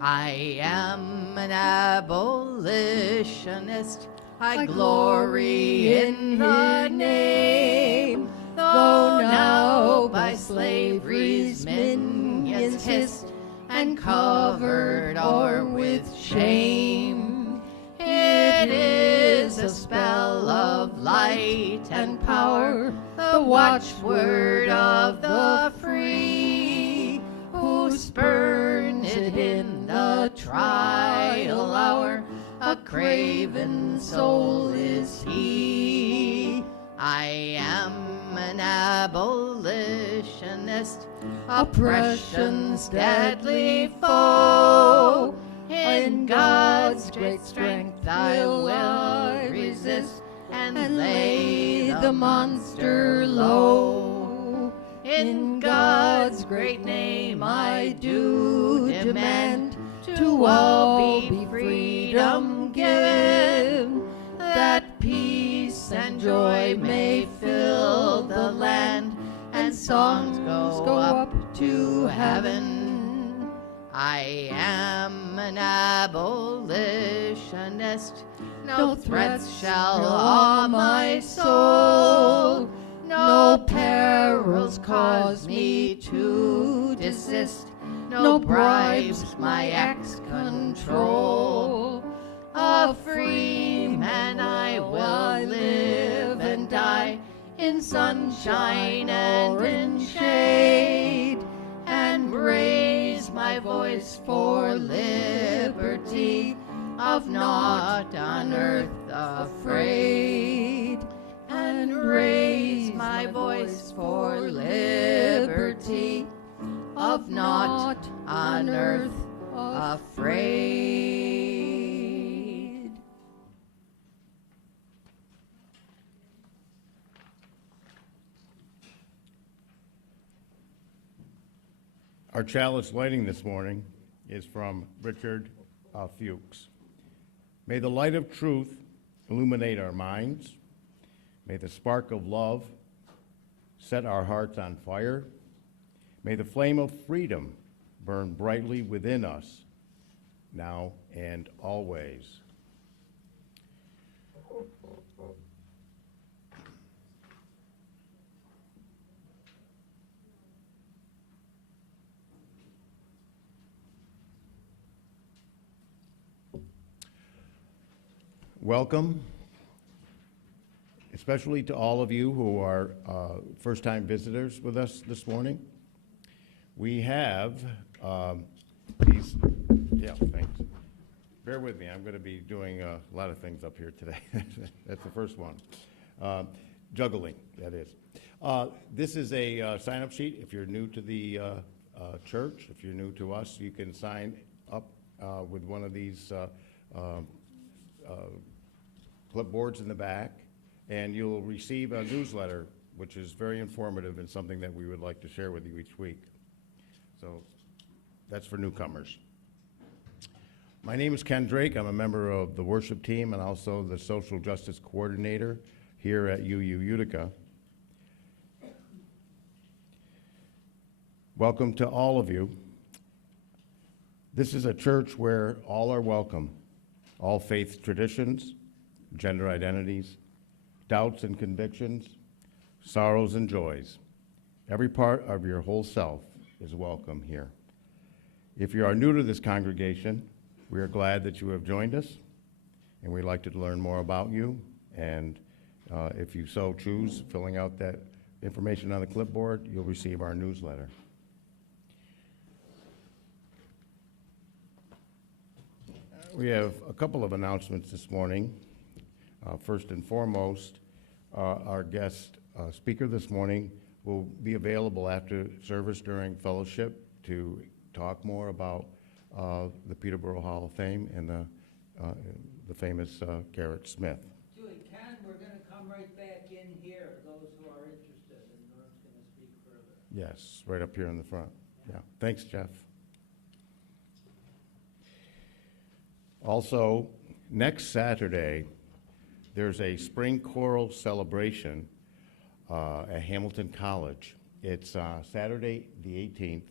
I am an abolitionist. I glory in the name, though now by slavery's minions hissed and covered o'er with shame. It is a spell of light and power, the watchword of the free, who spurn it in the trial hour. A craven soul is he. I am an abolitionist, oppression's deadly foe. In God's great strength I will resist and lay the monster low. In God's great name I do demand to all be freedom given, that peace and joy may fill the land and songs go up to heaven. I am an abolitionist, no threats shall awe my soul, no perils cause me to desist, no bribes my acts control. A free man I will live and die, in sunshine and in shade, and raise my voice for liberty, of naught on earth afraid. And raise my voice for liberty, of naught on earth afraid. Our chalice lighting this morning is from Richard Fuchs. May the light of truth illuminate our minds. May the spark of love set our hearts on fire. May the flame of freedom burn brightly within us, now and always. Welcome, especially to all of you who are first-time visitors with us this morning. We have these, thanks. Bear with me, I'm going to be doing a lot of things up here today. That's the first one. Juggling, that is. This is a sign-up sheet. If you're new to the church, if you're new to us, you can sign up with one of these clipboards in the back, and you'll receive a newsletter, which is very informative and something that we would like to share with you each week. So that's for newcomers. My name is Ken Drake. I'm a member of the worship team and also the social justice coordinator here at UU Utica. Welcome to all of you. This is a church where all are welcome. All faith traditions, gender identities, doubts and convictions, sorrows and joys. Every part of your whole self is welcome here. If you are new to this congregation, we are glad that you have joined us, and we'd like to learn more about you. And if you so choose, filling out that information on the clipboard, you'll receive our newsletter. We have a couple of announcements this morning. First and foremost, our guest speaker this morning will be available after service during fellowship to talk more about the Peterborough Hall of Fame and the famous Gerrit Smith. Julie, Ken, we're going to come right back in here, those who are interested, and Norm's going to speak further. Yes, right up here in the front. Yeah, thanks, Jeff. Also, next Saturday, there's a spring choral celebration at Hamilton College. It's Saturday the 18th,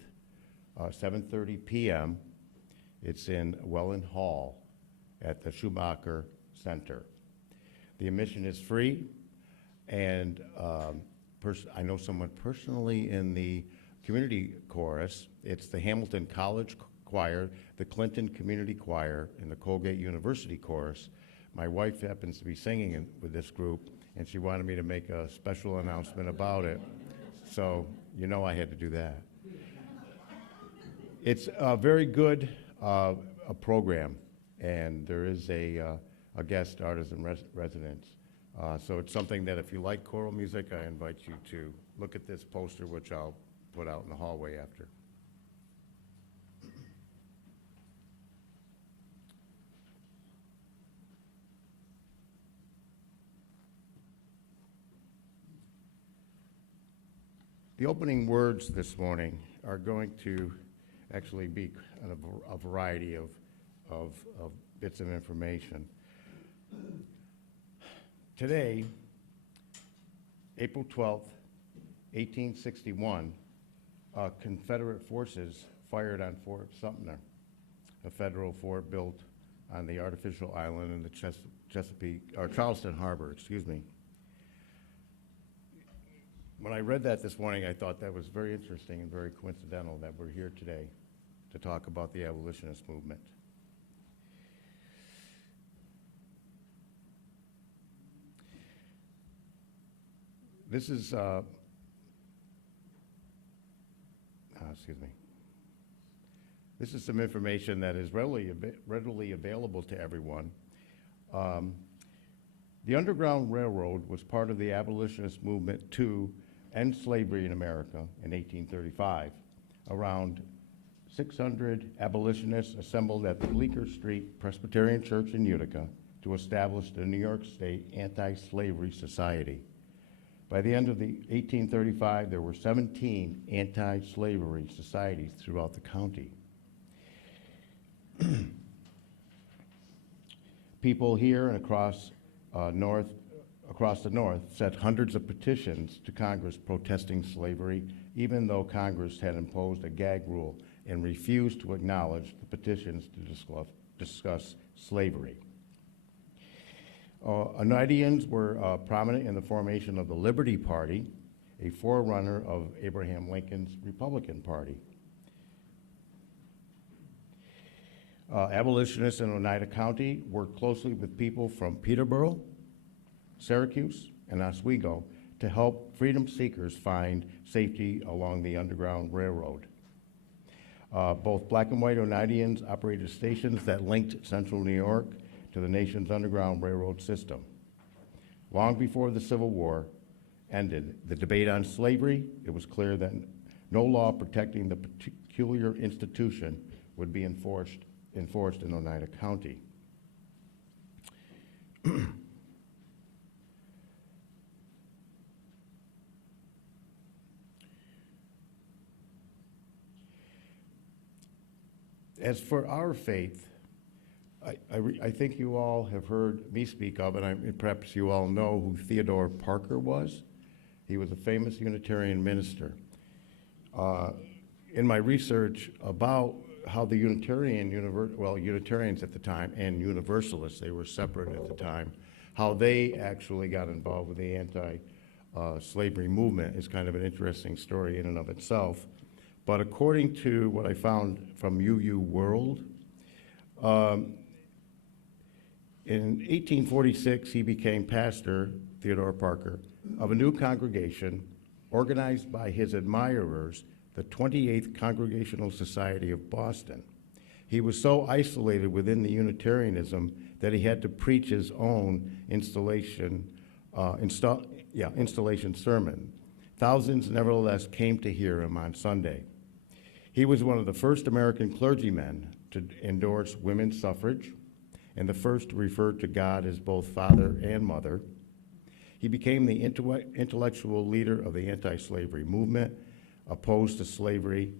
7:30 p.m. It's in Welland Hall at the Schumacher Center. The admission is free, and I know someone personally in the community chorus. It's the Hamilton College Choir, the Clinton Community Choir, and the Colgate University Chorus. My wife happens to be singing with this group, and she wanted me to make a special announcement about it. So, you know I had to do that. It's a very good a program, and there is a guest artist in residence. So it's something that if you like choral music, I invite you to look at this poster, which I'll put out in the hallway after. The opening words this morning are going to actually be a variety of bits of information. Today, April 12th, 1861, Confederate forces fired on Fort Sumter, a federal fort built on the artificial island in the Charleston Harbor, excuse me. When I read that this morning, I thought that was very interesting and very coincidental that we're here today to talk about the abolitionist movement. This is, This is some information that is readily available to everyone. The Underground Railroad was part of the abolitionist movement to end slavery in America in 1835. Around 600 abolitionists assembled at the Bleecker Street Presbyterian Church in Utica to establish the New York State Anti-Slavery Society. By the end of 1835, there were 17 anti-slavery societies throughout the county. People here and across the North sent hundreds of petitions to Congress protesting slavery, even though Congress had imposed a gag rule and refused to acknowledge the petitions to discuss slavery. Oneidians were prominent in the formation of the Liberty Party, a forerunner of Abraham Lincoln's Republican Party. Abolitionists in Oneida County worked closely with people from Peterborough, Syracuse, and Oswego to help freedom seekers find safety along the Underground Railroad. Both black and white Oneidians operated stations that linked central New York to the nation's Underground Railroad system. Long before the Civil War ended, the debate on slavery, it was clear that no law protecting the peculiar institution would be enforced in Oneida County. As for our faith, I think you all have heard me speak of, and perhaps you all know who Theodore Parker was. He was a famous Unitarian minister. In my research about how the Unitarians at the time and Universalists, they were separate at the time, how they actually got involved with the anti-slavery movement is kind of an interesting story in and of itself. But according to what I found from UU World, in 1846, he became pastor, Theodore Parker, of a new congregation organized by his admirers, the 28th Congregational Society of Boston. He was so isolated within the Unitarianism that he had to preach his own installation sermon. Thousands, nevertheless, came to hear him on Sunday. He was one of the first American clergymen to endorse women's suffrage and the first to refer to God as both Father and Mother. He became the intellectual leader of the anti-slavery movement, opposed to slavery,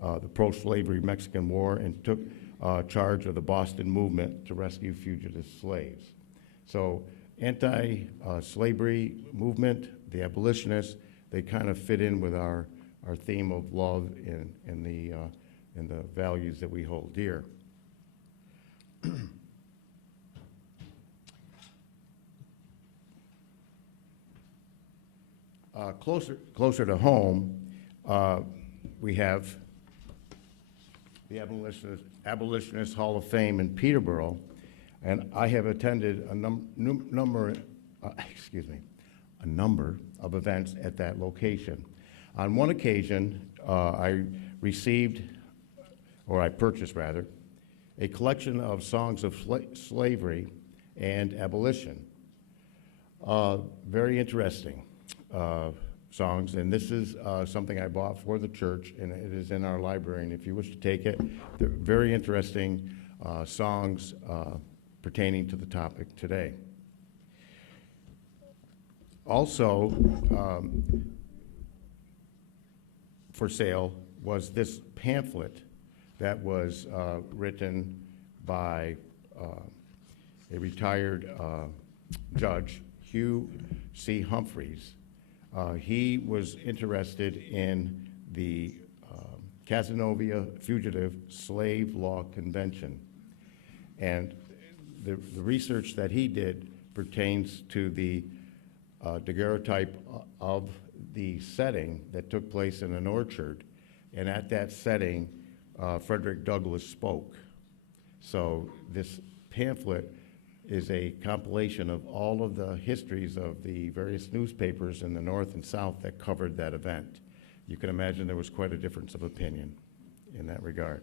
the pro-slavery Mexican War, and took charge of the Boston movement to rescue fugitive slaves. So anti-slavery movement, the abolitionists, they kind of fit in with our theme of love and the values that we hold dear. closer to home, we have the Abolitionist Hall of Fame in Peterborough, and I have attended a number of events at that location. On one occasion, I purchased rather, a collection of songs of slavery and abolition. Very interesting songs, and this is something I bought for the church, and it is in our library, and if you wish to take it, they're very interesting songs pertaining to the topic today. Also, for sale was this pamphlet that was written by a retired judge, Hugh C. Humphreys. He was interested in the Casanova Fugitive Slave Law Convention. And the research that he did pertains to the daguerreotype of the setting that took place in an orchard. And at that setting, Frederick Douglass spoke. So this pamphlet is a compilation of all of the histories of the various newspapers in the North and South that covered that event. You can imagine there was quite a difference of opinion in that regard.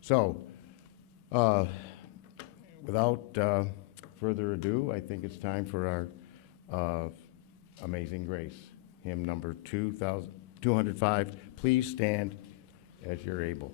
So, without further ado, I think it's time for our Amazing Grace, hymn number 205. Please stand as you're able.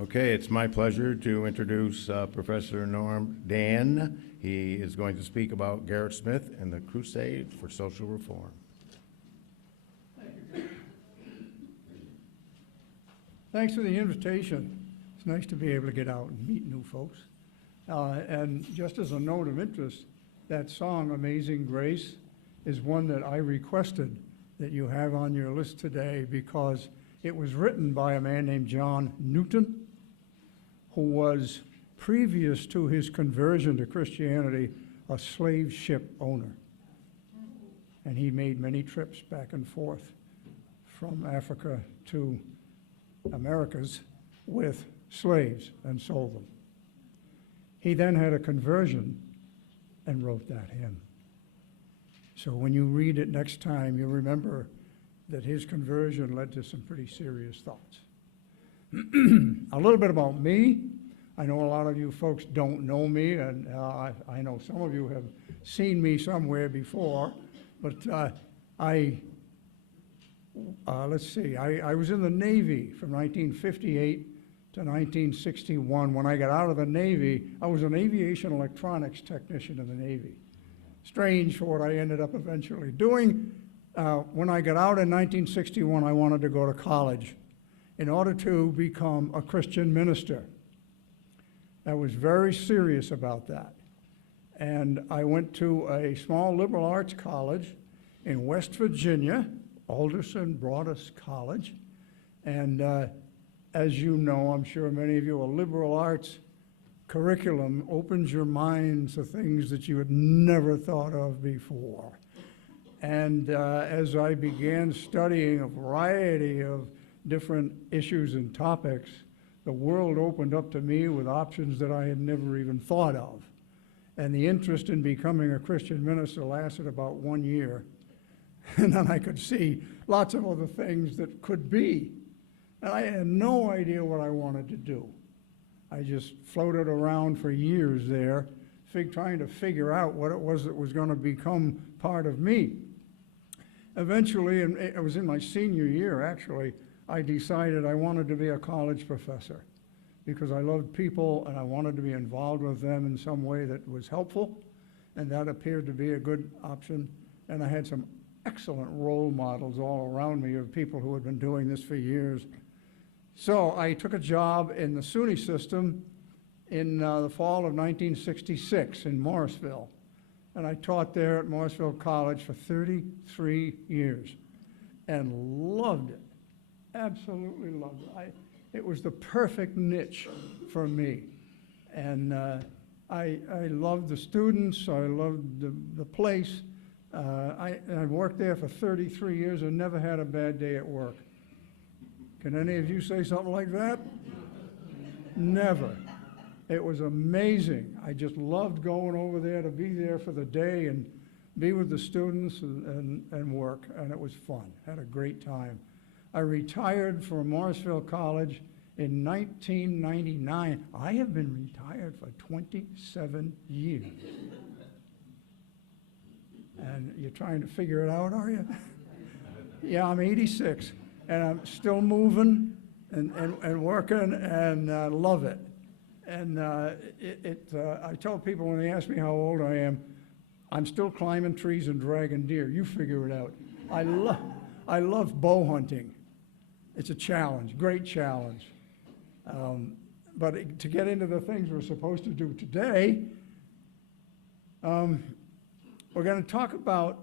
Okay, it's my pleasure to introduce Professor Norm Dann. He is going to speak about Gerrit Smith and the Crusade for Social Reform. Thanks for the invitation. It's nice to be able to get out and meet new folks. And just as a note of interest, that song, Amazing Grace, is one that I requested that you have on your list today because it was written by a man named John Newton, who was, previous to his conversion to Christianity, a slave ship owner. And he made many trips back and forth from Africa to Americas with slaves and sold them. He then had a conversion and wrote that hymn. So when you read it next time, you'll remember that his conversion led to some pretty serious thoughts. A little bit about me. I know a lot of you folks don't know me, and I know some of you have seen me somewhere before, but let's see, I was in the Navy from 1958 to 1961. When I got out of the Navy, I was an aviation electronics technician in the Navy. Strange for what I ended up eventually doing. When I got out in 1961, I wanted to go to college in order to become a Christian minister. I was very serious about that. And I went to a small liberal arts college in West Virginia, Alderson Broadus College. And as you know, I'm sure many of you, a liberal arts curriculum opens your mind to things that you had never thought of before. And as I began studying a variety of different issues and topics, the world opened up to me with options that I had never even thought of. And the interest in becoming a Christian minister lasted about 1 year. And then I could see lots of other things that could be. And I had no idea what I wanted to do. I just floated around for years there, trying to figure out what it was that was going to become part of me. Eventually, and it was in my senior year actually, I decided I wanted to be a college professor because I loved people and I wanted to be involved with them in some way that was helpful, and that appeared to be a good option. And I had some excellent role models all around me of people who had been doing this for years. So I took a job in the SUNY system in the fall of 1966 in Morrisville. And I taught there at Morrisville College for 33 years and loved it, absolutely loved it. It was the perfect niche for me. And I loved the students, I loved the place. I worked there for 33 years and never had a bad day at work. Can any of you say something like that? Never. It was amazing. I just loved going over there to be there for the day and be with the students and work, and it was fun. Had a great time. I retired from Morrisville College in 1999. I have been retired for 27 years. And you're trying to figure it out, are you? Yeah, I'm 86, and I'm still moving and working, and love it. And I tell people when they ask me how old I am, I'm still climbing trees and dragging deer. You figure it out. I love bow hunting. It's a challenge, great challenge. But to get into the things we're supposed to do today, we're going to talk about,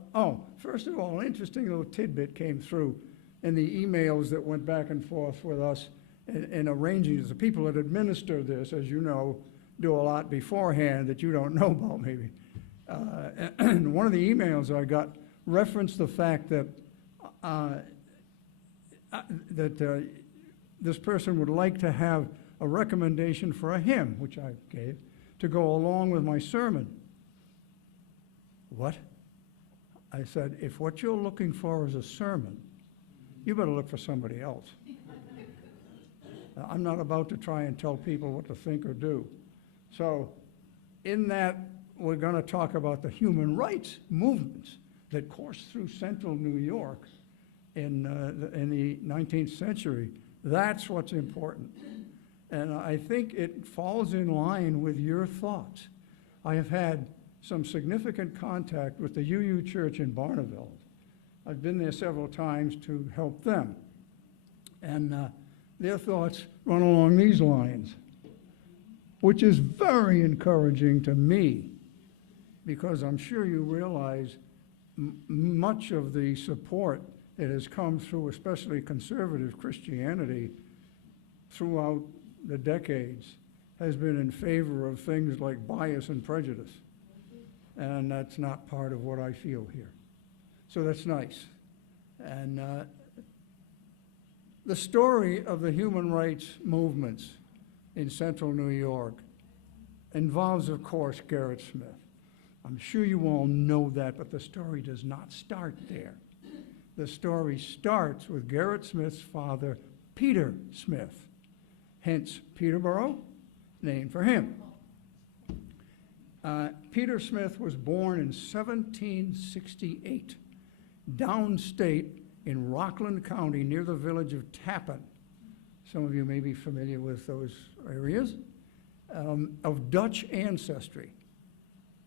first of all, an interesting little tidbit came through in the emails that went back and forth with us in arranging this. The people that administer this, as you know, do a lot beforehand that you don't know about maybe. And one of the emails I got referenced the fact that this person would like to have a recommendation for a hymn, which I gave, to go along with my sermon. What? I said, if what you're looking for is a sermon, you better look for somebody else. I'm not about to try and tell people what to think or do. So in that, we're going to talk about the human rights movements that coursed through central New York in the 19th century. That's what's important. And I think it falls in line with your thoughts. I have had some significant contact with the UU Church in Barneveld. I've been there several times to help them. And their thoughts run along these lines, which is very encouraging to me, because I'm sure you realize much of the support that has come through, especially conservative Christianity, throughout the decades, has been in favor of things like bias and prejudice. And that's not part of what I feel here. So that's nice. And The story of the human rights movements in central New York involves, of course, Gerrit Smith. I'm sure you all know that, but the story does not start there. The story starts with Gerrit Smith's father, Peter Smith, hence Peterborough, named for him. Peter Smith was born in 1768, downstate in Rockland County near the village of Tappan. Some of you may be familiar with those areas, of Dutch ancestry.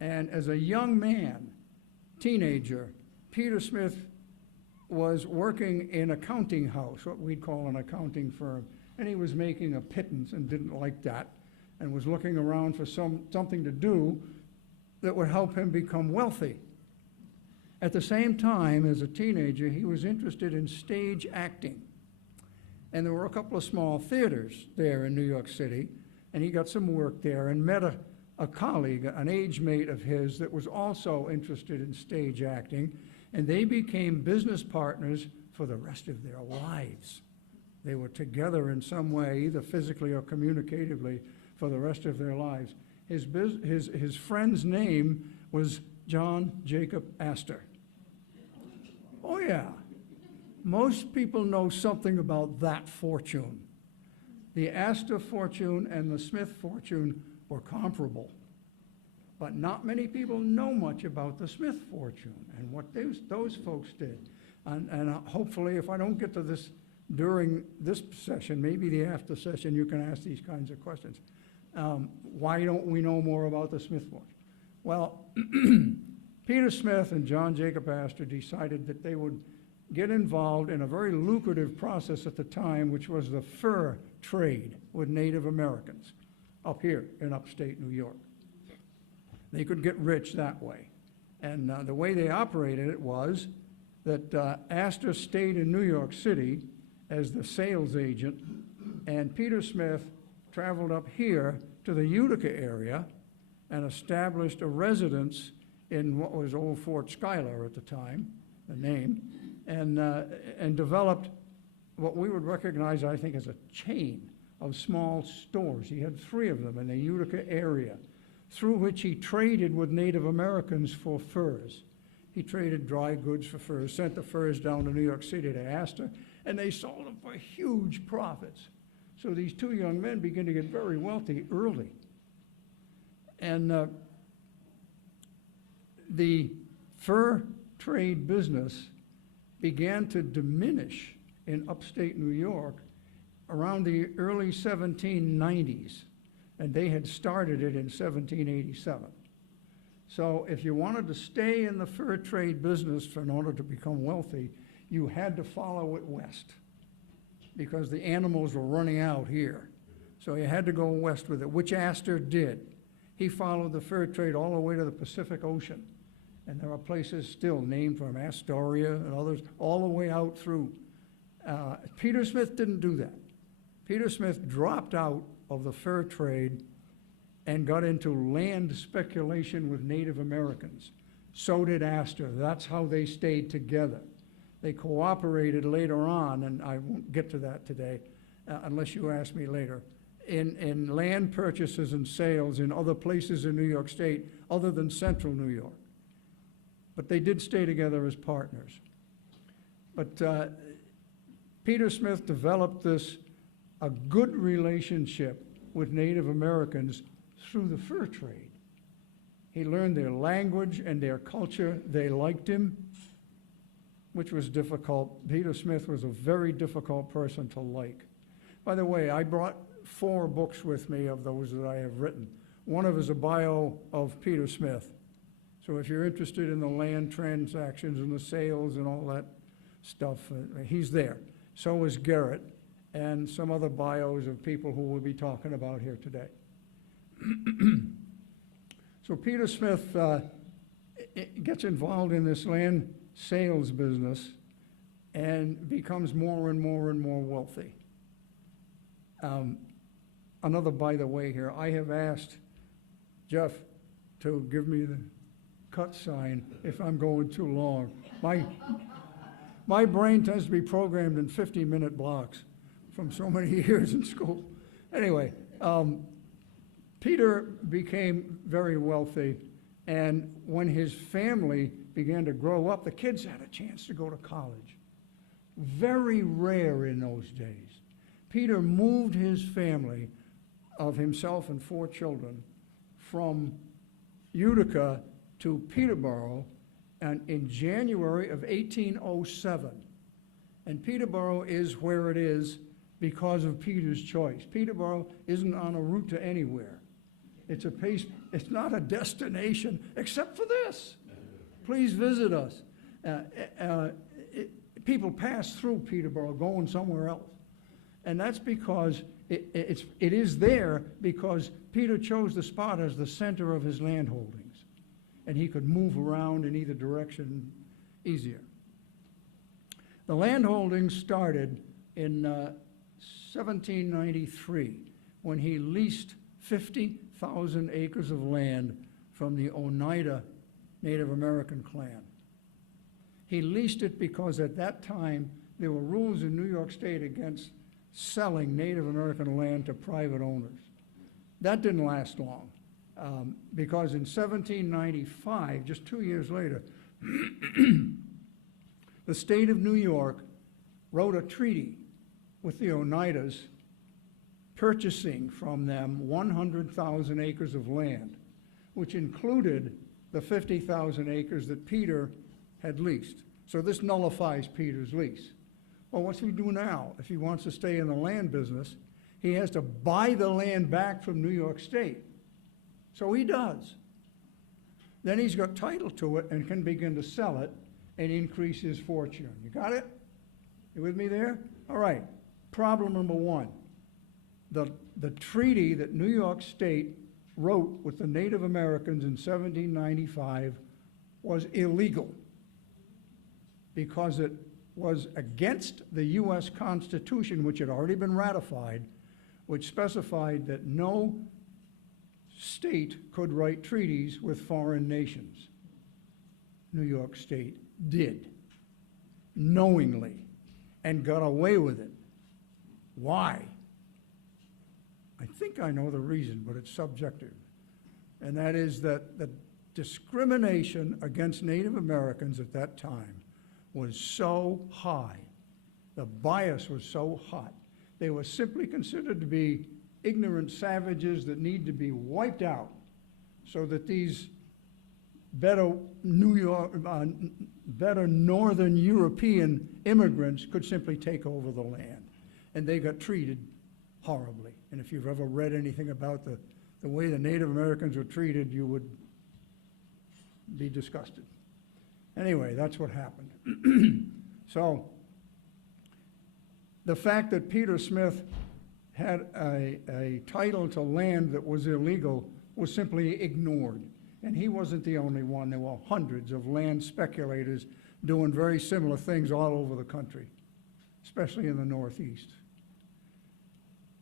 And as a young man, teenager, Peter Smith was working in a counting house, what we'd call an accounting firm, and he was making a pittance and didn't like that, and was looking around for something to do that would help him become wealthy. At the same time, as a teenager, he was interested in stage acting. And there were a couple of small theaters there in New York City, and he got some work there and met a colleague, an age mate of his that was also interested in stage acting, and they became business partners for the rest of their lives. They were together in some way, either physically or communicatively, for the rest of their lives. His friend's name was John Jacob Astor. Oh yeah, most people know something about that fortune. The Astor fortune and the Smith fortune were comparable, but not many people know much about the Smith fortune and what those folks did. And hopefully, if I don't get to this during this session, maybe the after session, you can ask these kinds of questions. Why don't we know more about the Smith fortune? Well, Peter Smith and John Jacob Astor decided that they would get involved in a very lucrative process at the time, which was the fur trade with Native Americans up here in upstate New York. They could get rich that way. And the way they operated it was that Astor stayed in New York City as the sales agent, and Peter Smith traveled up here to the Utica area and established a residence in what was Old Fort Schuyler at the time, the name, and developed what we would recognize, I think, as a chain of small stores. He had 3 of them in the Utica area, through which he traded with Native Americans for furs. He traded dry goods for furs, sent the furs down to New York City to Astor, and they sold them for huge profits. So these 2 young men began to get very wealthy early. And the fur trade business began to diminish in upstate New York around the early 1790s, and they had started it in 1787. So if you wanted to stay in the fur trade business in order to become wealthy, you had to follow it west, because the animals were running out here. So you had to go west with it, which Astor did. He followed the fur trade all the way to the Pacific Ocean. And there are places still named for him, Astoria and others, all the way out through. Peter Smith didn't do that. Peter Smith dropped out of the fur trade and got into land speculation with Native Americans. So did Astor. That's how they stayed together. They cooperated later on, and I won't get to that today, unless you ask me later, in land purchases and sales in other places in New York State other than central New York. But they did stay together as partners. But Peter Smith developed a good relationship with Native Americans through the fur trade. He learned their language and their culture. They liked him, which was difficult. Peter Smith was a very difficult person to like. By the way, I brought 4 books with me of those that I have written. One of is a bio of Peter Smith. So if you're interested in the land transactions and the sales and all that stuff, he's there. So is Gerrit, and some other bios of people who we'll be talking about here today. So Peter Smith gets involved in this land sales business and becomes more and more and more wealthy. Another by the way here, I have asked Jeff to give me the cut sign if I'm going too long. My brain tends to be programmed in 50-minute blocks from so many years in school. Anyway, Peter became very wealthy, and when his family began to grow up, the kids had a chance to go to college. Very rare in those days. Peter moved his family of himself and 4 children from Utica to Peterborough and in January of 1807. And Peterborough is where it is because of Peter's choice. Peterborough isn't on a route to anywhere. It's not a destination except for this. Please visit us. People pass through Peterborough going somewhere else. And that's because it is there because Peter chose the spot as the center of his land holdings. And he could move around in either direction easier. The land holdings started in 1793 when he leased 50,000 acres of land from the Oneida Native American clan. He leased it because at that time there were rules in New York State against selling Native American land to private owners. That didn't last long because in 1795, just 2 years later, the state of New York wrote a treaty with the Oneidas purchasing from them 100,000 acres of land, which included the 50,000 acres that Peter had leased. So this nullifies Peter's lease. Well, what's he do now? If he wants to stay in the land business, he has to buy the land back from New York State. So he does. Then he's got title to it and can begin to sell it and increase his fortune. You got it? You with me there? All right. Problem number 1. The treaty that New York State wrote with the Native Americans in 1795 was illegal because it was against the U.S. Constitution, which had already been ratified, which specified that no state could write treaties with foreign nations. New York State did, knowingly, and got away with it. Why? I think I know the reason, but it's subjective. And that is that the discrimination against Native Americans at that time was so high. The bias was so hot. They were simply considered to be ignorant savages that need to be wiped out so that these better Northern European immigrants could simply take over the land. And they got treated horribly. And if you've ever read anything about the way the Native Americans were treated, you would be disgusted. Anyway, that's what happened. So the fact that Peter Smith had a title to land that was illegal was simply ignored. And he wasn't the only one. There were hundreds of land speculators doing very similar things all over the country, especially in the Northeast.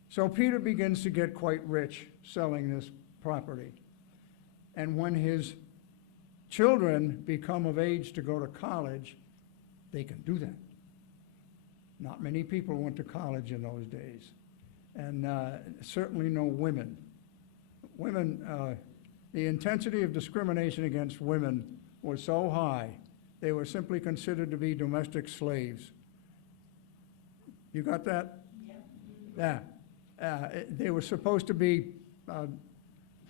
So Peter begins to get quite rich selling this property. And when his children become of age to go to college, they can do that. Not many people went to college in those days. And certainly no women. Women, the intensity of discrimination against women was so high, they were simply considered to be domestic slaves. You got that? Yeah. They were supposed to be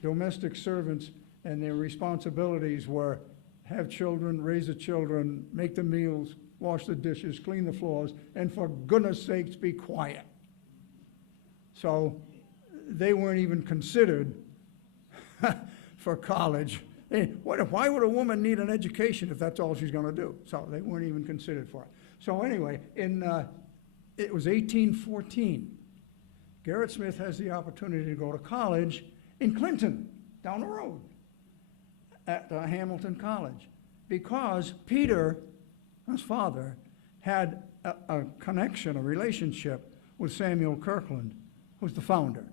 domestic servants, and their responsibilities were have children, raise the children, make the meals, wash the dishes, clean the floors, and for goodness sakes, be quiet. So they weren't even considered for college. Why would a woman need an education if that's all she's going to do? So they weren't even considered for it. So anyway, it was 1814. Gerrit Smith has the opportunity to go to college in Clinton, down the road, at Hamilton College, because Peter, his father, had a connection, a relationship with Samuel Kirkland, who's the founder,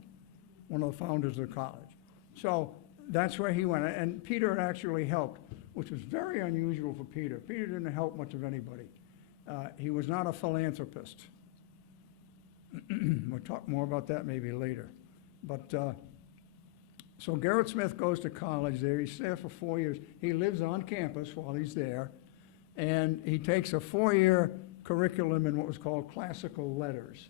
one of the founders of the college. So that's where he went, and Peter actually helped, which was very unusual for Peter. Peter didn't help much of anybody. He was not a philanthropist. We'll talk more about that maybe later. But so Gerrit Smith goes to college there. He's there for 4 years. He lives on campus while he's there, and he takes a 4-year curriculum in what was called classical letters.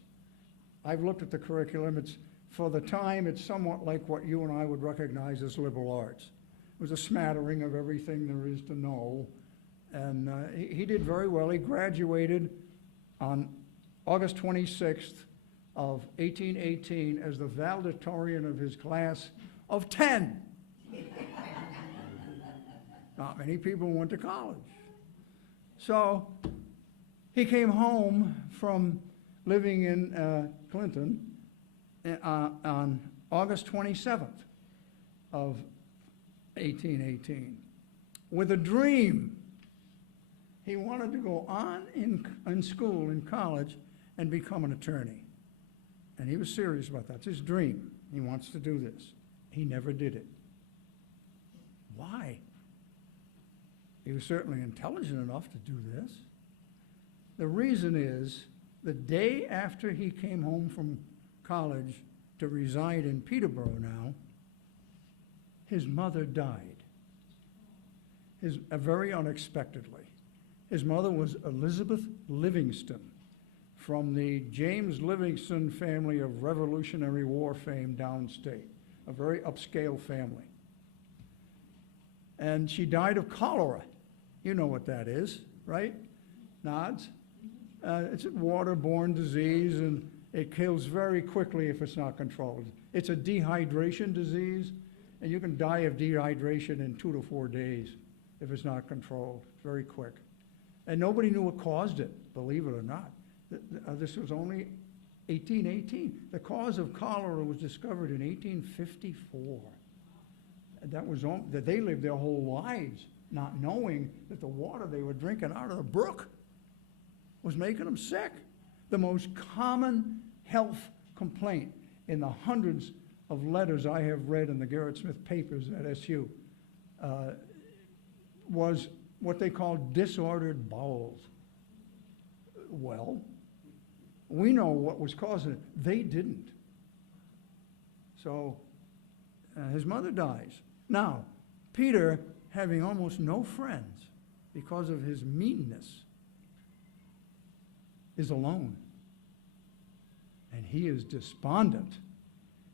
I've looked at the curriculum. It's, for the time, it's somewhat like what you and I would recognize as liberal arts. It was a smattering of everything there is to know, and he did very well. He graduated on August 26th of 1818 as the valedictorian of his class of 10. Not many people went to college. So he came home from living in Clinton on August 27th of 1818 with a dream. He wanted to go on in school, in college, and become an attorney. And he was serious about that. It's his dream. He wants to do this. He never did it. Why? He was certainly intelligent enough to do this. The reason is, the day after he came home from college to reside in Peterborough now, his mother died. Very unexpectedly. His mother was Elizabeth Livingston, from the James Livingston family of Revolutionary War fame downstate, a very upscale family. And she died of cholera. You know what that is, right? Nods. It's a waterborne disease, and it kills very quickly if it's not controlled. It's a dehydration disease, and you can die of dehydration in 2 to 4 days if it's not controlled. It's very quick. And nobody knew what caused it, believe it or not. This was only 1818. The cause of cholera was discovered in 1854. That they lived their whole lives not knowing that the water they were drinking out of the brook was making them sick. The most common health complaint in the hundreds of letters I have read in the Gerrit Smith papers at SU was what they called disordered bowels. Well, we know what was causing it. They didn't. So his mother dies. Now, Peter, having almost no friends because of his meanness, is alone. And he is despondent.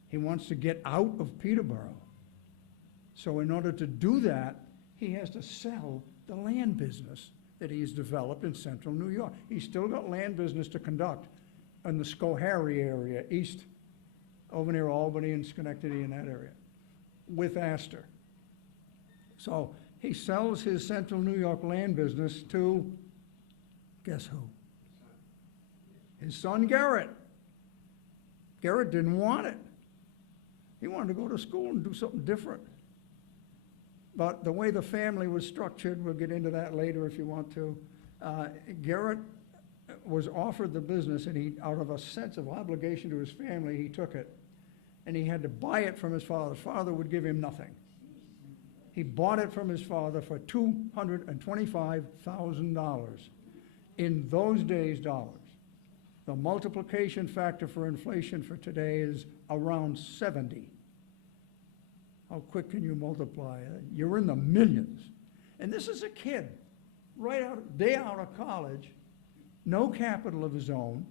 He wants to get out of Peterborough. So in order to do that, he has to sell the land business that he's developed in central New York. He's still got land business to conduct in the Schoharie area, east, over near Albany and Schenectady in that area, with Astor. So he sells his central New York land business to, guess who? His son Gerrit. Gerrit didn't want it. He wanted to go to school and do something different. But the way the family was structured, we'll get into that later if you want to, Gerrit was offered the business, and he, out of a sense of obligation to his family, he took it. And he had to buy it from his father. His father would give him nothing. He bought it from his father for $225,000. In those days, dollars. The multiplication factor for inflation for today is around 70. How quick can you multiply? You're in the millions. And this is a kid, day out of college, no capital of his own.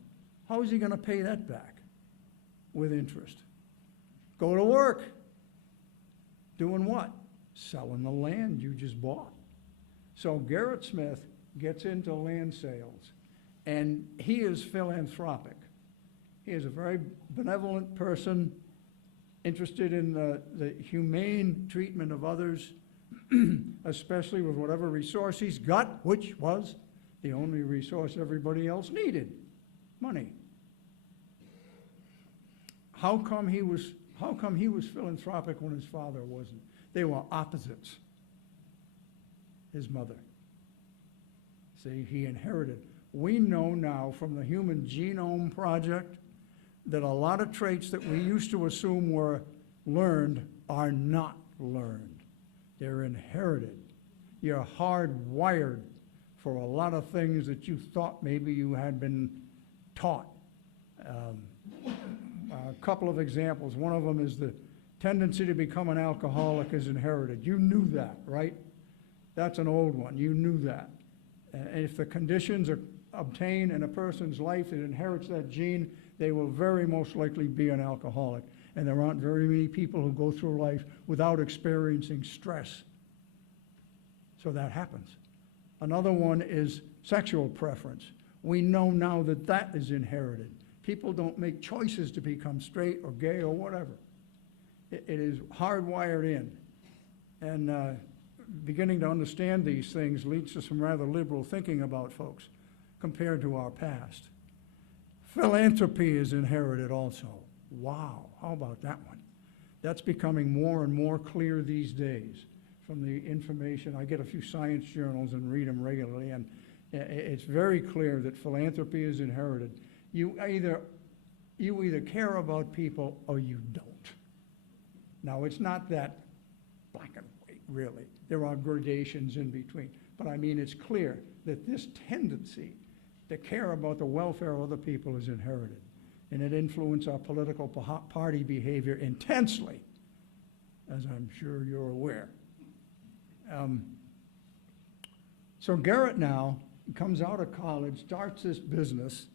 How is he going to pay that back? With interest. Go to work. Doing what? Selling the land you just bought. So Gerrit Smith gets into land sales, and he is philanthropic. He is a very benevolent person, interested in the humane treatment of others, especially with whatever resource he's got, which was the only resource everybody else needed, money. How come he was philanthropic when his father wasn't? They were opposites. His mother. See, he inherited. We know now from the Human Genome Project that a lot of traits that we used to assume were learned are not learned. They're inherited. You're hardwired for a lot of things that you thought maybe you had been taught. A couple of examples. One of them is the tendency to become an alcoholic is inherited. You knew that, right? That's an old one. You knew that. And if the conditions are obtained in a person's life that inherits that gene, they will very most likely be an alcoholic. And there aren't very many people who go through life without experiencing stress. So that happens. Another one is sexual preference. We know now that that is inherited. People don't make choices to become straight or gay or whatever. It is hardwired in. And beginning to understand these things leads to some rather liberal thinking about folks compared to our past. Philanthropy is inherited also. Wow, how about that one? That's becoming more and more clear these days from the information. I get a few science journals and read them regularly, and it's very clear that philanthropy is inherited. You either care about people or you don't. Now, it's not that black and white, really. There are gradations in between. But I mean, it's clear that this tendency to care about the welfare of other people is inherited. And it influences our political party behavior intensely, as I'm sure you're aware. So Gerrit now comes out of college, starts this business,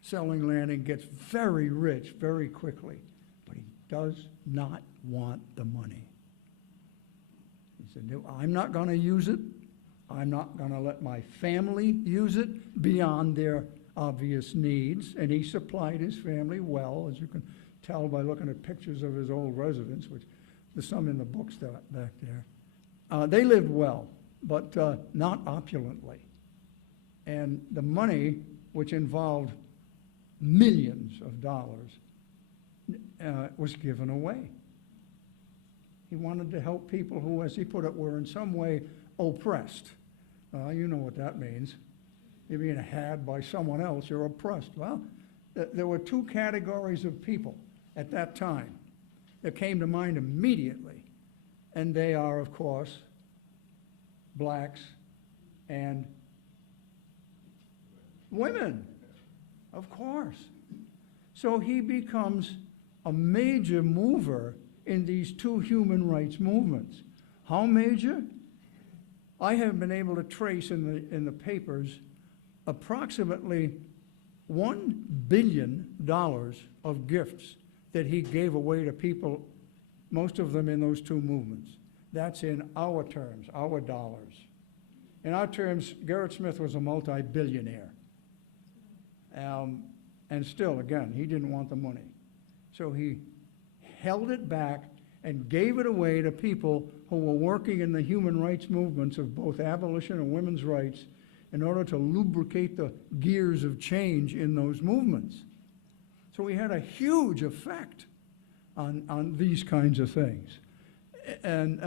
selling land, and gets very rich very quickly. But he does not want the money. He said, "No, I'm not going to use it. I'm not going to let my family use it beyond their obvious needs." And he supplied his family well, as you can tell by looking at pictures of his old residence, which there's some in the books back there. They lived well, but not opulently. And the money, which involved millions of dollars, was given away. He wanted to help people who, as he put it, were in some way oppressed. You know what that means. You're being had by someone else, you're oppressed. Well, there were two categories of people at that time that came to mind immediately, and they are, of course, blacks and women, of course. So he becomes a major mover in these two human rights movements. How major? I have been able to trace in the papers approximately $1 billion of gifts that he gave away to people, most of them in those two movements. That's in our terms, our dollars. In our terms, Gerrit Smith was a multi-billionaire. And still, again, he didn't want the money. So he held it back and gave it away to people who were working in the human rights movements of both abolition and women's rights in order to lubricate the gears of change in those movements. So he had a huge effect on these kinds of things. And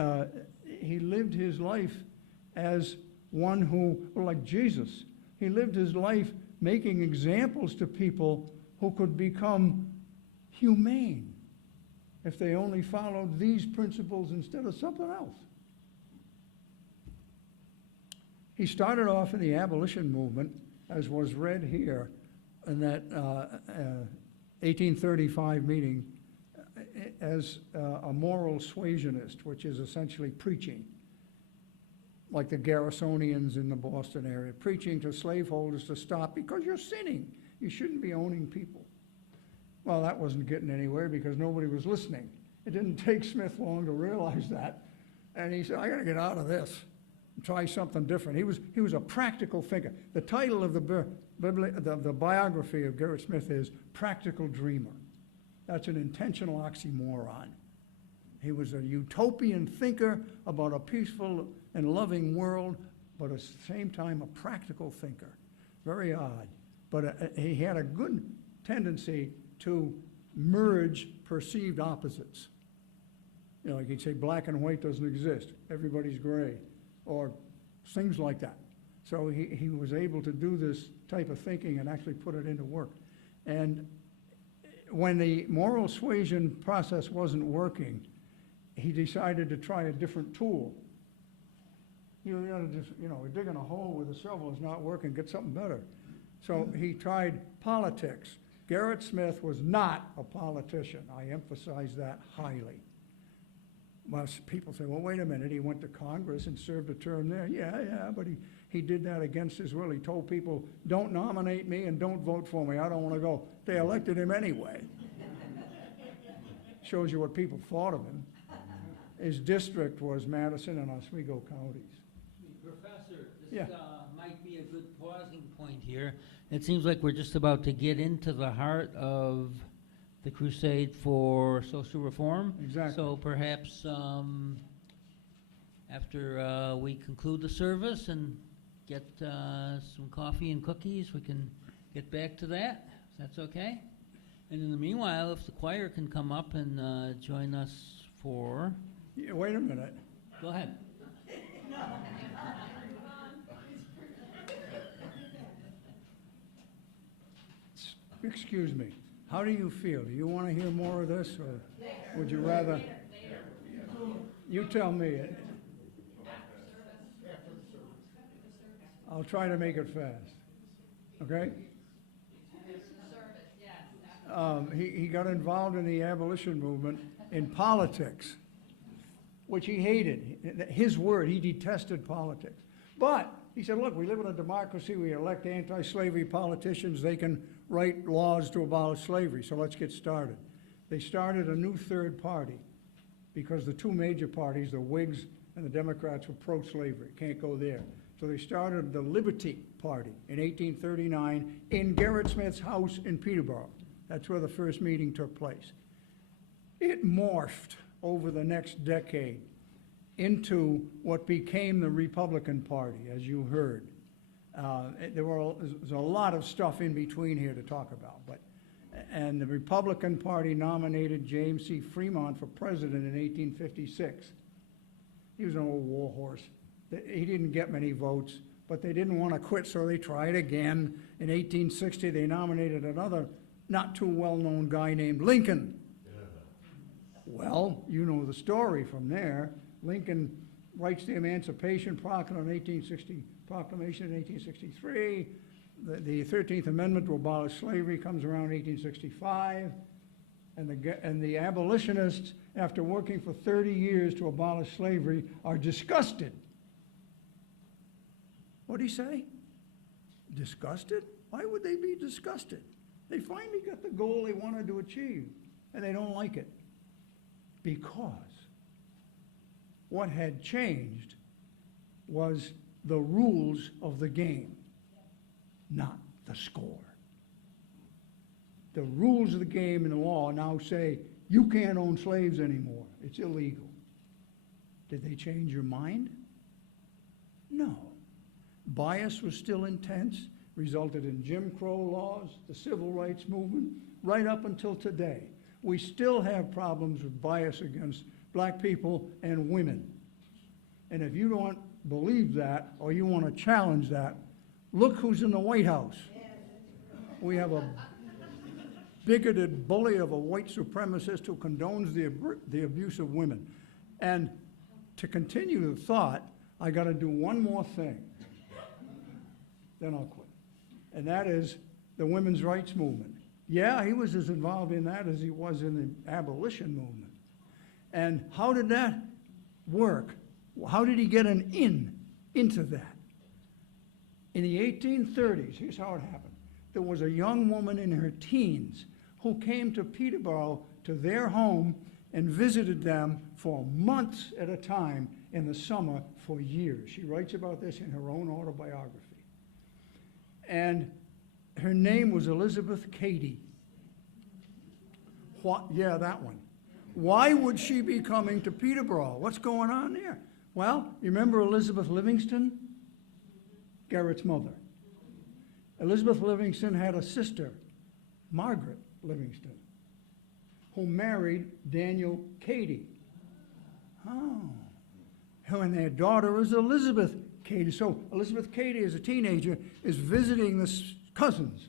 he lived his life as one who, like Jesus, he lived his life making examples to people who could become humane if they only followed these principles instead of something else. He started off in the abolition movement, as was read here in that 1835 meeting, as a moral suasionist, which is essentially preaching, like the Garrisonians in the Boston area, preaching to slaveholders to stop because you're sinning. You shouldn't be owning people. Well, that wasn't getting anywhere because nobody was listening. It didn't take Smith long to realize that. And he said, I got to get out of this and try something different. He was a practical thinker. The title of the biography of Gerrit Smith is Practical Dreamer. That's an intentional oxymoron. He was a utopian thinker about a peaceful and loving world, but at the same time a practical thinker. Very odd. But he had a good tendency to merge perceived opposites. You know, like he'd say black and white doesn't exist, everybody's gray, or things like that. So he was able to do this type of thinking and actually put it into work. And when the moral suasion process wasn't working, he decided to try a different tool. You gotta just, digging a hole with a shovel is not working, get something better. So he tried politics. Gerrit Smith was not a politician. I emphasize that highly. Well, people say, well, wait a minute, he went to Congress and served a term there. Yeah, but he did that against his will. He told people, don't nominate me and don't vote for me. I don't want to go. They elected him anyway. Shows you what people thought of him. His district was Madison and Oswego counties. Professor, Yeah. this might be a good pausing point here. It seems like we're just about to get into the heart of the crusade for social reform. Exactly. So perhaps after we conclude the service and get some coffee and cookies, we can get back to that, if that's okay. And in the meanwhile, if the choir can come up and join us for... Yeah, wait a minute. Go ahead. Excuse me. How do you feel? Do you want to hear more of this, or would you rather? You tell me. I'll try to make it fast. Okay? He got involved in the abolition movement in politics, which he hated. His word, he detested politics. But he said, look, we live in a democracy. We elect anti-slavery politicians. They can write laws to abolish slavery, so let's get started. They started a new third party because the two major parties, the Whigs and the Democrats, were pro-slavery. Can't go there. So they started the Liberty Party in 1839 in Gerrit Smith's house in Peterborough. That's where the first meeting took place. It morphed over the next decade into what became the Republican Party, as you heard. There's a lot of stuff in between here to talk about, and the Republican Party nominated James C. Fremont for president in 1856. He was an old war horse. He didn't get many votes, but they didn't want to quit, so they tried again. In 1860, they nominated another not too well-known guy named Lincoln. Well, you know the story from there. Lincoln writes the Emancipation Proclamation in 1863. The 13th Amendment to abolish slavery comes around 1865. And the abolitionists, after working for 30 years to abolish slavery, are disgusted. What did he say? Disgusted? Why would they be disgusted? They finally got the goal they wanted to achieve, and they don't like it. Because what had changed was the rules of the game, not the score. The rules of the game in the law now say you can't own slaves anymore. It's illegal. Did they change your mind? No. Bias was still intense, resulted in Jim Crow laws, the civil rights movement, right up until today. We still have problems with bias against black people and women. And if you don't believe that, or you want to challenge that, look who's in the White House. We have a bigoted bully of a white supremacist who condones the abuse of women. And to continue the thought, I got to do one more thing. Then I'll quit. And that is the women's rights movement. Yeah, he was as involved in that as he was in the abolition movement. And how did that work? How did he get into that? In the 1830s, here's how it happened. There was a young woman in her teens who came to Peterborough to their home and visited them for months at a time in the summer for years. She writes about this in her own autobiography. And her name was Elizabeth Cady. What? Yeah, that one. Why would she be coming to Peterborough? What's going on there? Well, you remember Elizabeth Livingston? Gerrit's mother. Elizabeth Livingston had a sister, Margaret Livingston, who married Daniel Cady. Oh. And their daughter is Elizabeth Cady. So Elizabeth Cady, as a teenager, is visiting the cousins,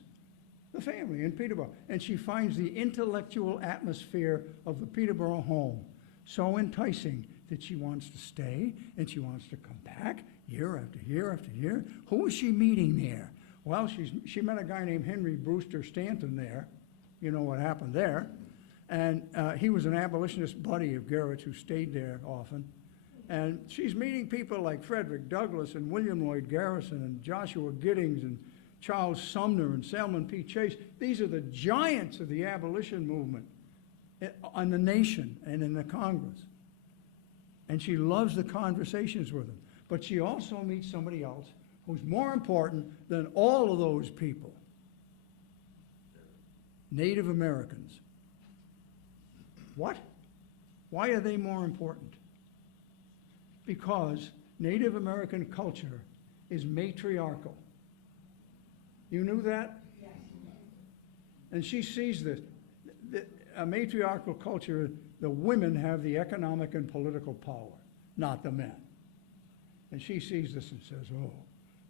the family in Peterborough, and she finds the intellectual atmosphere of the Peterborough home so enticing that she wants to stay, and she wants to come back, year after year after year. Who was she meeting there? Well, she met a guy named Henry Brewster Stanton there. You know what happened there. And he was an abolitionist buddy of Gerrit's who stayed there often. And she's meeting people like Frederick Douglass and William Lloyd Garrison and Joshua Giddings and Charles Sumner and Salmon P. Chase. These are the giants of the abolition movement on the nation and in the Congress. And she loves the conversations with them. But she also meets somebody else who's more important than all of those people. Native Americans. What? Why are they more important? Because Native American culture is matriarchal. You knew that? Yes. And she sees this. A matriarchal culture, the women have the economic and political power, not the men. And she sees this and says, oh,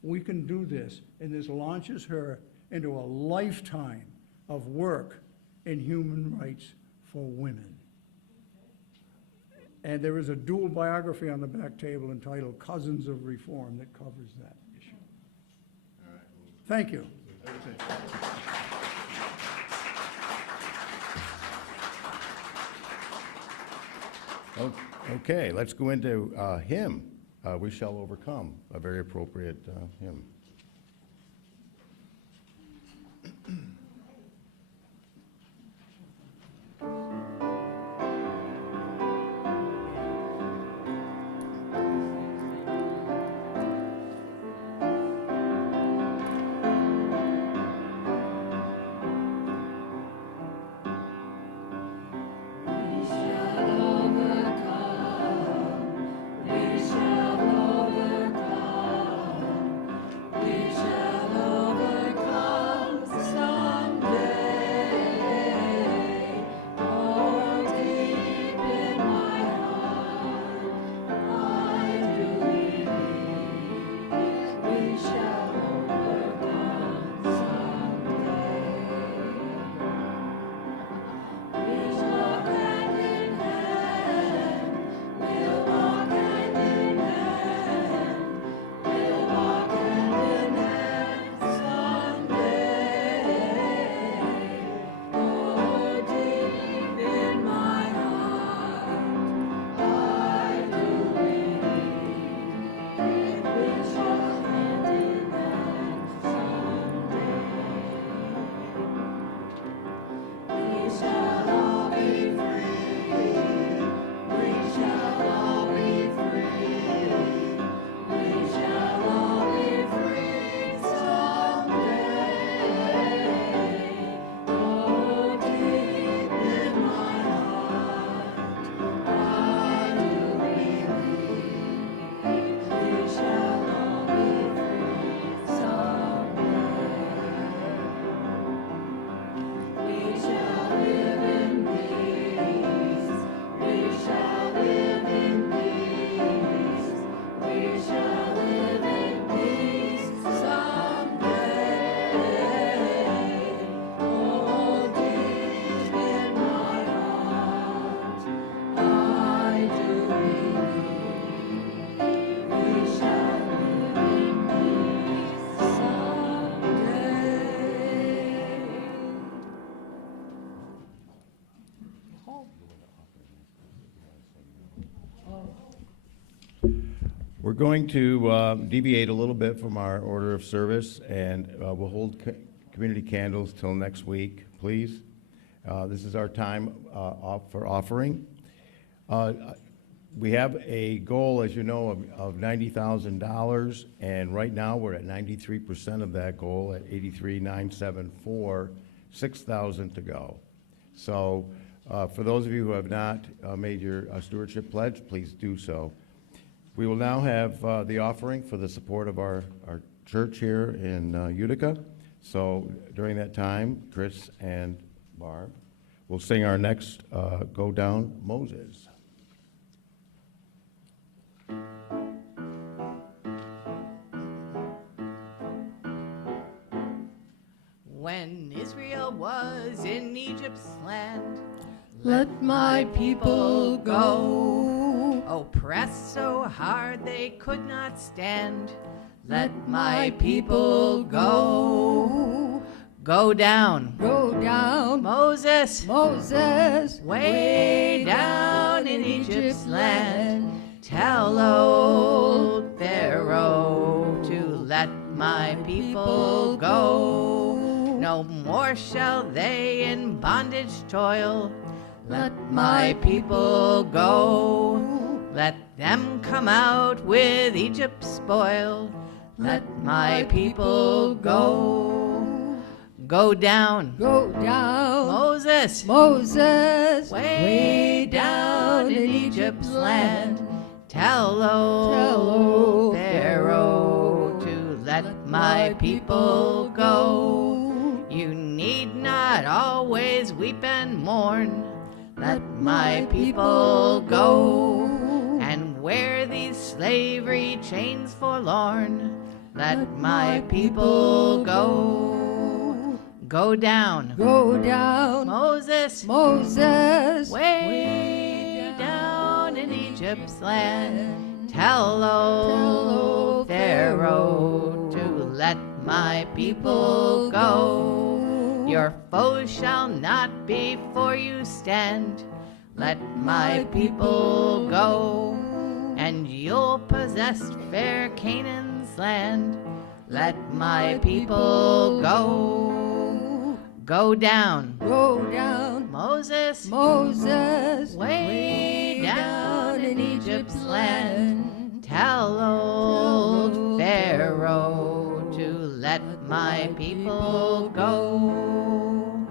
we can do this. And this launches her into a lifetime of work in human rights for women. And there is a dual biography on the back table entitled Cousins of Reform that covers that issue. All right. Thank you. Okay, let's go into hymn. We Shall Overcome, a very appropriate hymn. We're going to deviate a little bit from our order of service, and we'll hold community candles till next week, please. This is our time for offering. We have a goal, as you know, of $90,000, and right now we're at 93% of that goal at 83,974, 6,000 to go. So for those of you who have not made your stewardship pledge, please do so. We will now have the offering for the support of our church here in Utica. So during that time, Chris and Barb will sing our next Go Down Moses. When Israel was in Egypt's land, Let my people go. oppressed so hard they could not stand. Let my people go. Go down, Moses, way down in Egypt's land. Tell old Pharaoh to let my people go. No more shall they in bondage toil. Let my people go. Let them come out with Egypt's spoil. Let my people go. Go down, Moses, way down in Egypt's land. Tell old Pharaoh to let my people go. You need not always weep and mourn. Let my people go and wear these slavery chains forlorn. Let my people go. Go down, Moses, way down in Egypt's land. Tell old Pharaoh to let my people go. Your foes shall not before you stand. Let my people go, and you'll possess fair Canaan's land. Let my people go. Go down, Moses, way down in Egypt's land. Tell old Pharaoh to let my people go.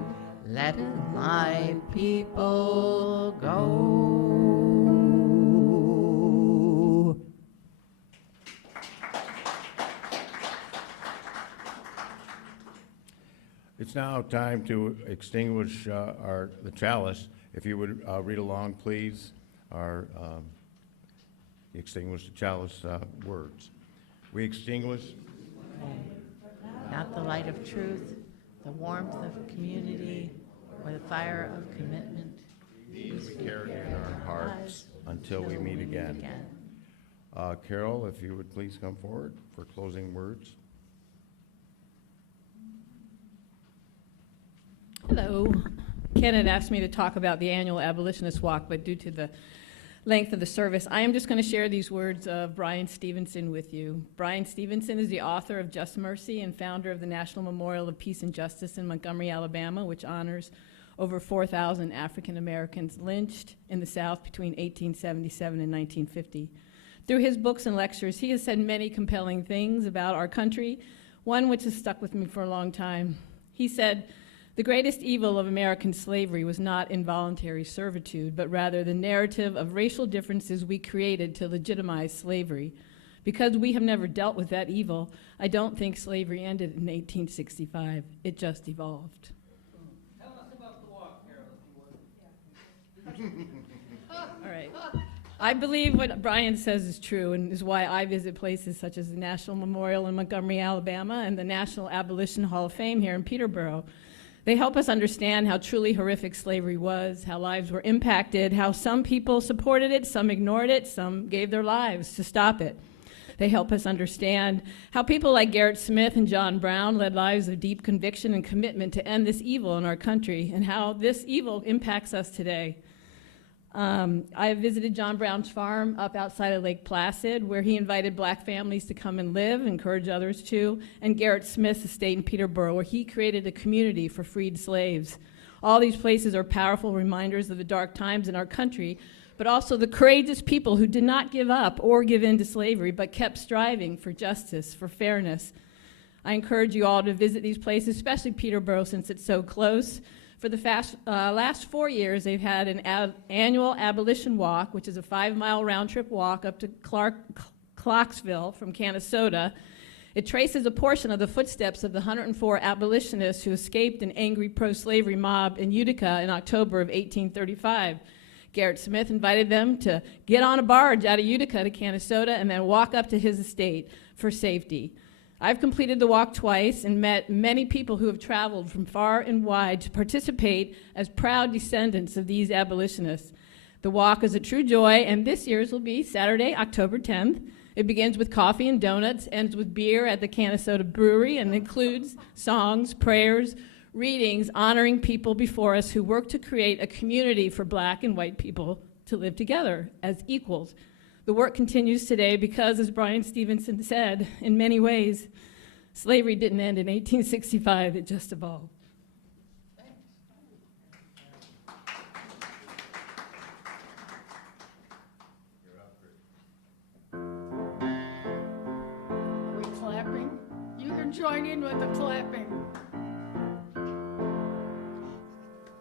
Let my people go. It's now time to extinguish the chalice. If you would read along, please, our extinguish the chalice words. We extinguish Not the light of truth, the warmth of community, or the fire of commitment. these we carry in our hearts until we meet again. Carol, if you would please come forward for closing words. Hello. Ken had asked me to talk about the annual abolitionist walk, but due to the length of the service, I am just going to share these words of Brian Stevenson with you. Brian Stevenson is the author of Just Mercy and founder of the National Memorial of Peace and Justice in Montgomery, Alabama, which honors over 4,000 African Americans lynched in the South between 1877 and 1950. Through his books and lectures, he has said many compelling things about our country, one which has stuck with me for a long time. He said, "The greatest evil of American slavery was not involuntary servitude, but rather the narrative of racial differences we created to legitimize slavery. Because we have never dealt with that evil, I don't think slavery ended in 1865. It just evolved." Tell us about the walk, Carol, if you would. All right. I believe what Brian says is true, and is why I visit places such as the National Memorial in Montgomery, Alabama, and the National Abolition Hall of Fame here in Peterborough. They help us understand how truly horrific slavery was, how lives were impacted, how some people supported it, some ignored it, some gave their lives to stop it. They help us understand how people like Gerrit Smith and John Brown led lives of deep conviction and commitment to end this evil in our country, and how this evil impacts us today. I have visited John Brown's farm up outside of Lake Placid, where he invited black families to come and live, encourage others to, and Gerrit Smith's estate in Peterborough, where he created a community for freed slaves. All these places are powerful reminders of the dark times in our country, but also the courageous people who did not give up or give in to slavery, but kept striving for justice, for fairness. I encourage you all to visit these places, especially Peterborough, since it's so close. For the last 4 years, they've had an annual abolition walk, which is a 5-mile round-trip walk up to Clarksville from Canastota. It traces a portion of the footsteps of the 104 abolitionists who escaped an angry pro-slavery mob in Utica in October of 1835. Gerrit Smith invited them to get on a barge out of Utica to Canastota and then walk up to his estate for safety. I've completed the walk twice and met many people who have traveled from far and wide to participate as proud descendants of these abolitionists. The walk is a true joy, and this year's will be Saturday, October 10th. It begins with coffee and donuts, ends with beer at the Canastota Brewery, and includes songs, prayers, readings honoring people before us who work to create a community for Black and white people to live together as equals. The work continues today because, as Brian Stevenson said, in many ways, slavery didn't end in 1865, it just evolved. Are we clapping? You can join in with the clapping.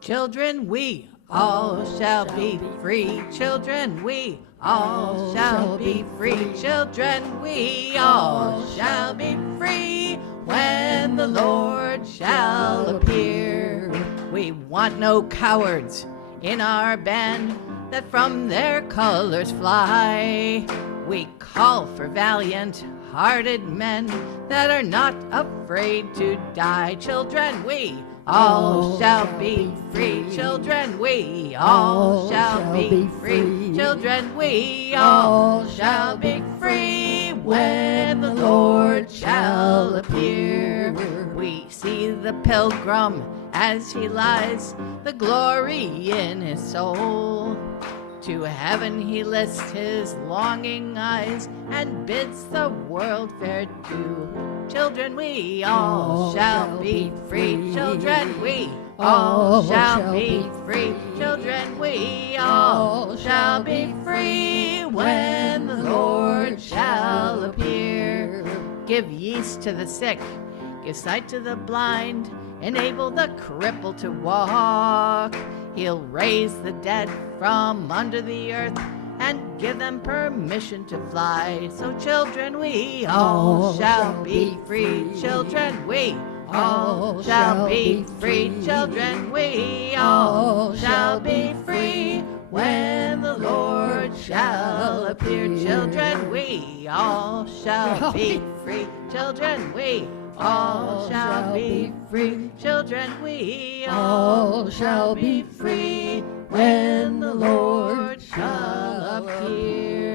Children, we all shall be free. Children, we all shall be free. Children, we all shall be free when the Lord shall appear. We want no cowards in our band that from their colors fly. We call for valiant-hearted men that are not afraid to die. Children, we all shall be free. Children, we all shall be free. Children, we all shall be free when the Lord shall appear. We see the pilgrim as he lies, the glory in his soul. To heaven he lifts his longing eyes and bids the world fair to. Children, we all shall be free. Children, we all shall be free. Children, we all shall be free when the Lord shall appear. Give yeast to the sick, give sight to the blind, enable the cripple to walk. He'll raise the dead from under the earth and give them permission to fly. So children, we all shall be free. Children, we all shall be free. Children, we all shall be free when the Lord shall appear. Children, we all shall be free. Children, we all shall be free. Children, we all shall be free when the Lord shall appear.